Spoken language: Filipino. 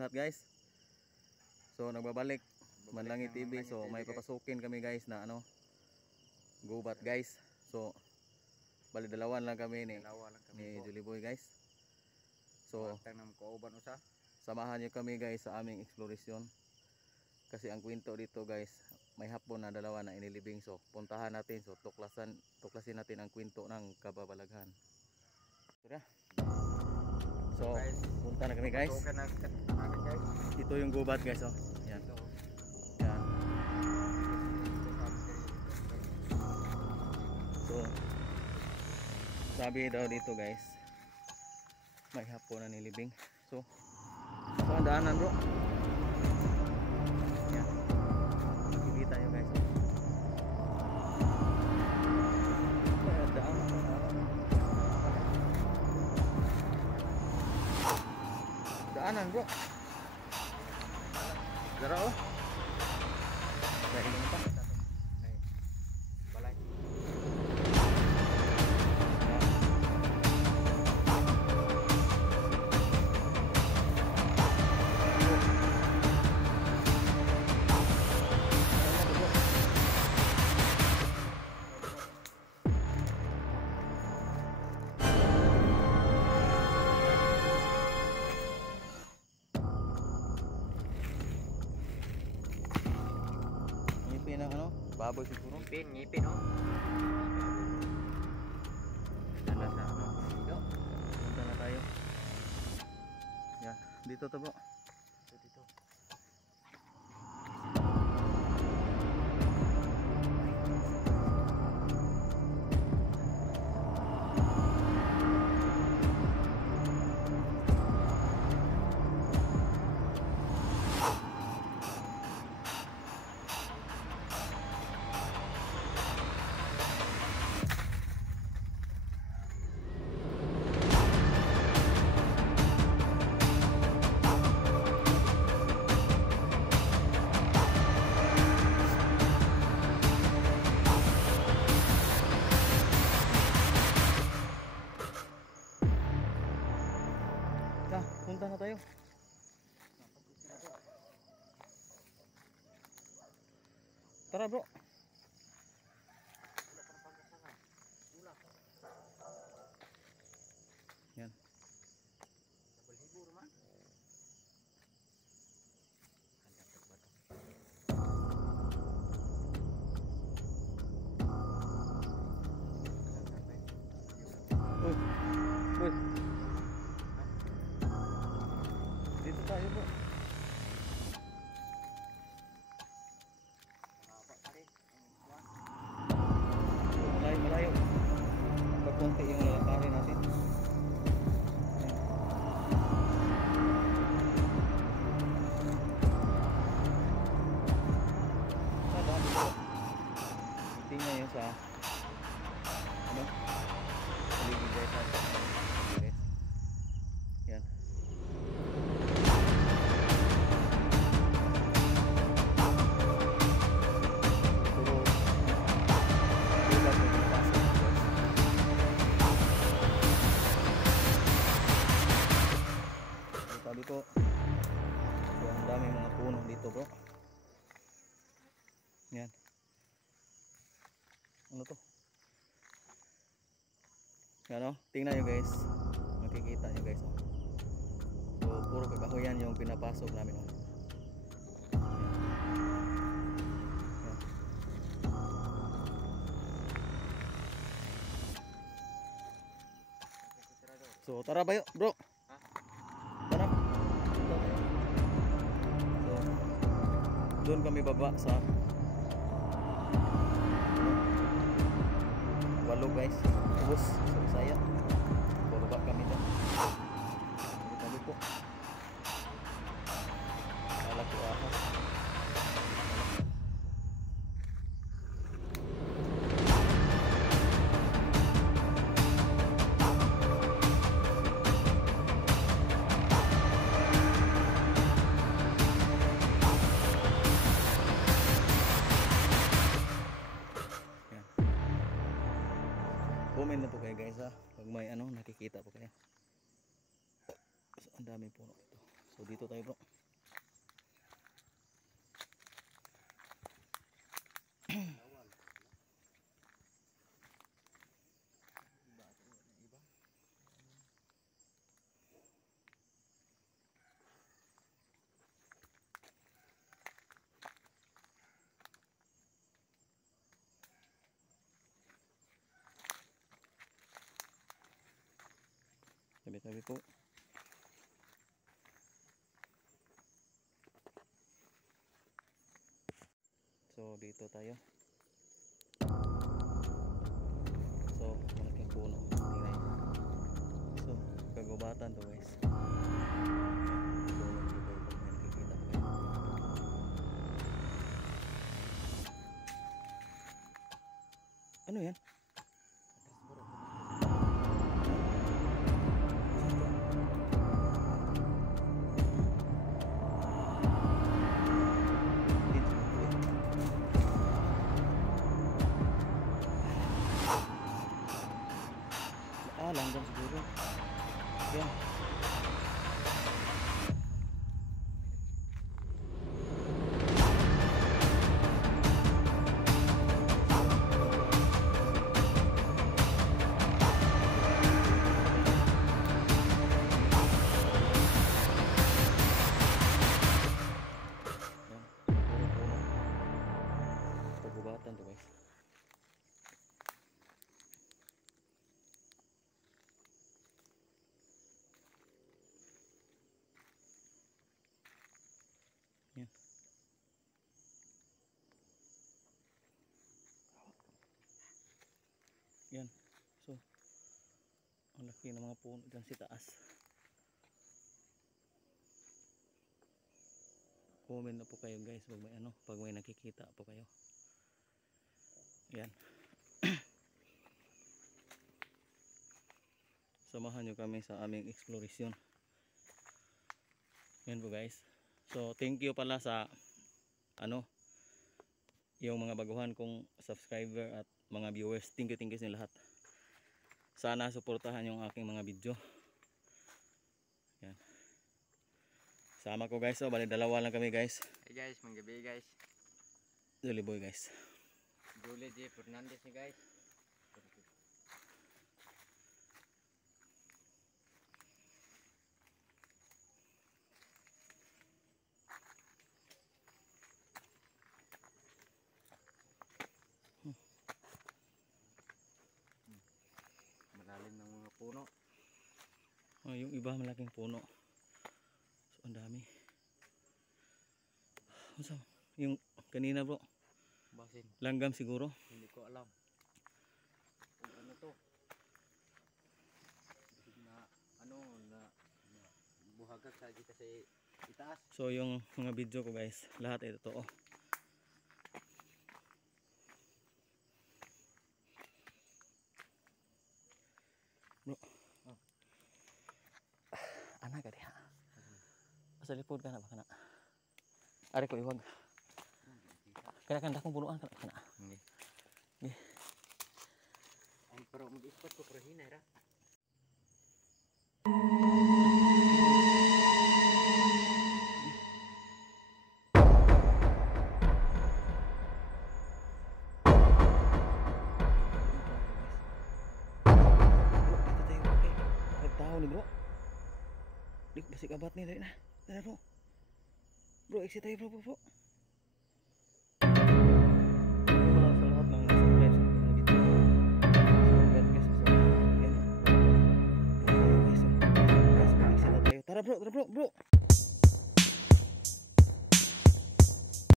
inyong lahat guys. So nagbabalik Manlangit TV. So may papasukin kami guys na ano, gubat guys. So bali dalawan lang kami ni Julie Boy guys. So samahan niyo kami guys sa aming exploration. Kasi ang kwento dito guys, may hapon na dalawa na inilibing. So puntahan natin, so tuklasin natin ang kwento ng kababalaghan. So punta na kami guys. Ito yung gubat guys, oh. Yan. Yan. So sabi daw dito guys, may hapon na nilibing. So ang daanan bro. Yan. Makikita nyo guys. Daanan bro. Dara oh. Dahil pa. Balay. Ngipin ang ano? Baboy siguro. Ngipin oh. Dala sa ano? Dito. Punta na tayo. Yan, dito to bro. Dito. Punta na tayo. Tara bro. Yan. Uy. Dito tayo bro. Malayo. Pagkunti yung lalakarin natin. Tingnan nyo sa ano? Paligid guys natin. Yan. Sabi ko, so ang daming mga puno dito bro. Yan. Ano to? Yan o, tingnan nyo guys. Makikita nyo guys oh. So puro kakahuyan yung pinapasok namin oh. Yan. So tara ba yun bro? Doon kami baba sa walo guys, ubos sa Bisaya. Baba kami doon. Kami po. Ala ko ahas. Comment na po kayo guys ha, pag may ano nakikita po kayo. So ang dami puno ito. So dito tayo bro. Tabi-tabi po. So dito tayo. So malaking puno. Tingnan. So kagubatan to guys. Ano yan? Langgam siguro. Yan. Pagubatan to guys. Yan. Yan. So ang laki ng mga puno dyan sa taas. Comment na po kayo guys pag may ano, pag may nakikita po kayo. Yan. Samahan nyo kami sa aming exploration. Yan po guys. So thank you pala sa ano, yung mga baguhan kong subscriber at mga viewers. Thank you sa lahat. Sana suportahan yung aking mga video. Yan. Sama ko guys. So bali dalawa lang kami guys. Hey guys, manggabi guys. Jolly boy guys. Julie J. Fernandez ni guys. Malalim ng mga puno. Oh, yung iba malaking puno. So ang dami. So, yung kanina bro, Basin, langgam siguro. hindi ko alam. Kung ano to? Na ano na buhagak sa dito sa itaas. So yung mga video ko guys, lahat ay totoo. Bro. Oh. Anak ka diha. Asa lipod ka na ba kana? Ari ko iwag. Kana dakong punuan kana. Hindi. Nggih. Ay pero mag-ispat ko pero hinay ra. Ni bro, di basik abat nih dari nah, dari bro, bro exit aja bro. Tara bro.